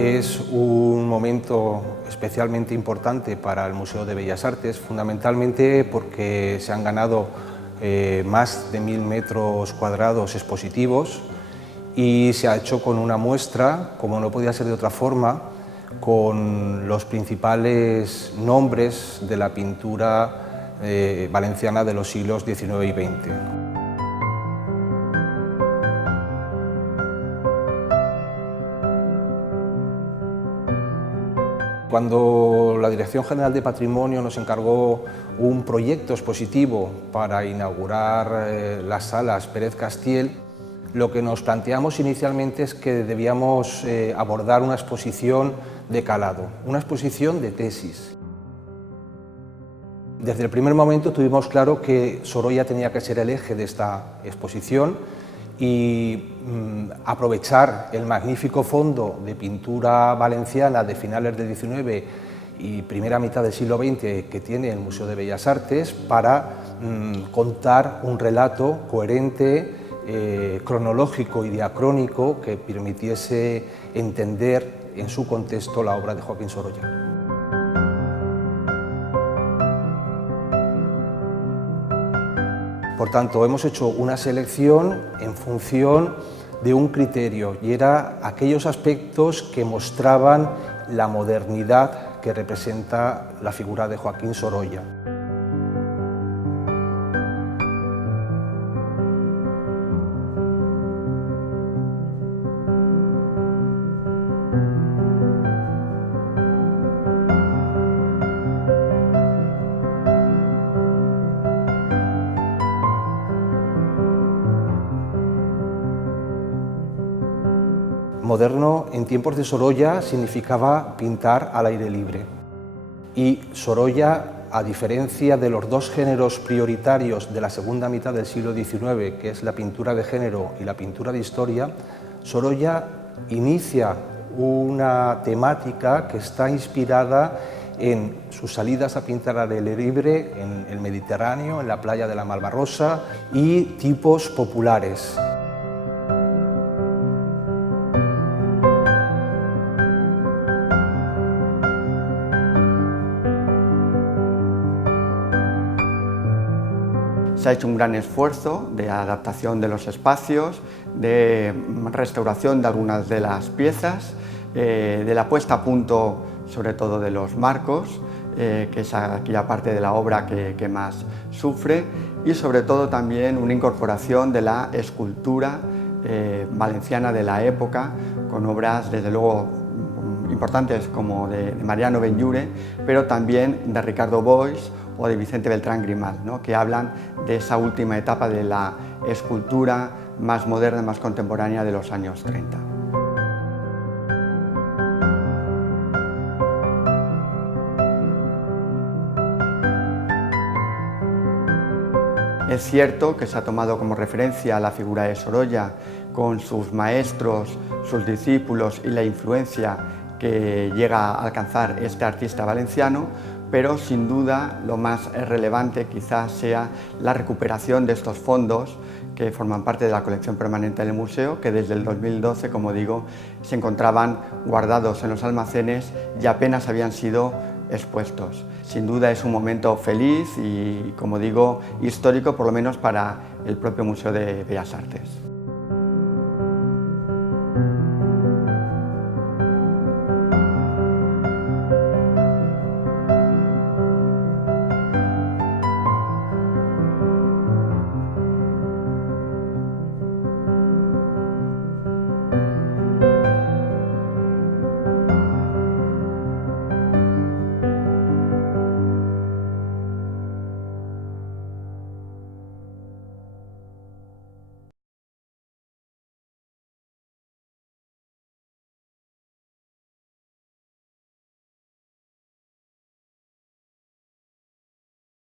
Es un momento especialmente importante para el Museo de Bellas Artes, fundamentalmente porque se han ganado más de 1000 metros cuadrados expositivos y se ha hecho con una muestra, como no podía ser de otra forma, con los principales nombres de la pintura valenciana de los siglos XIX y XX. Cuando la Dirección General de Patrimonio nos encargó un proyecto expositivo para inaugurar las salas Pérez Castiel, lo que nos planteamos inicialmente es que debíamos abordar una exposición de calado, una exposición de tesis. Desde el primer momento tuvimos claro que Sorolla tenía que ser el eje de esta exposición y aprovechar el magnífico fondo de pintura valenciana de finales del XIX y primera mitad del siglo XX que tiene el Museo de Bellas Artes para contar un relato coherente, cronológico y diacrónico que permitiese entender en su contexto la obra de Joaquín Sorolla. Por tanto, hemos hecho una selección en función de un criterio y era aquellos aspectos que mostraban la modernidad que representa la figura de Joaquín Sorolla. Moderno en tiempos de Sorolla significaba pintar al aire libre y Sorolla, a diferencia de los dos géneros prioritarios de la segunda mitad del siglo XIX, que es la pintura de género y la pintura de historia, Sorolla inicia una temática que está inspirada en sus salidas a pintar al aire libre en el Mediterráneo, en la playa de la Malvarrosa y tipos populares. Se ha hecho un gran esfuerzo de adaptación de los espacios, de restauración de algunas de las piezas, de la puesta a punto sobre todo de los marcos, que es aquella parte de la obra que más sufre, y sobre todo también una incorporación de la escultura valenciana de la época, con obras desde luego importantes como de Mariano Benlliure, pero también de Ricardo Boix o de Vicente Beltrán Grimal, ¿no?, que hablan de esa última etapa de la escultura más moderna, más contemporánea de los años 30. Es cierto que se ha tomado como referencia la figura de Sorolla con sus maestros, sus discípulos y la influencia que llega a alcanzar este artista valenciano, pero sin duda lo más relevante quizás sea la recuperación de estos fondos que forman parte de la colección permanente del museo, que desde el 2012, como digo, se encontraban guardados en los almacenes y apenas habían sido expuestos. Sin duda es un momento feliz y, como digo, histórico, por lo menos para el propio Museo de Bellas Artes.